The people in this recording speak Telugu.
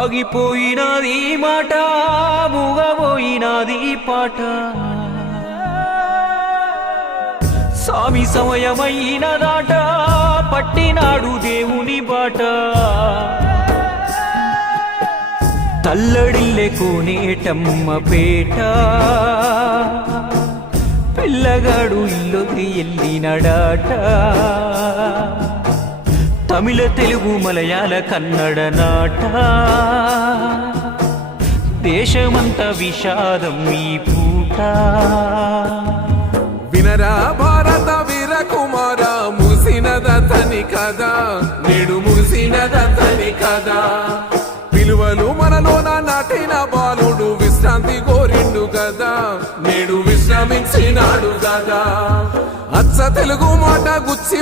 ఆగిపోయినది మాట మూగబోయినది పాట సామి సమయమైనదాట పట్టినాడు దేవుని బాట తల్లడిల్లె కోనేటమ్మ పేట పిల్లగాడు ఇల్లుకి ఎల్లినడాట తమిళ తెలుగు మలయాళ కన్నడ నాట దేశమంత విషాదం ఈ పూట వినరా భారత వీర కుమార ముసినదతని కదా నేడు ముసినదతని కదా విలువలు మనలోన నాటిన బాలుడు విశ్రాంతి కోరిండు కదా నేడు విశ్రమించినాడు కదా అచ్చ తెలుగు మాట గుచ్చి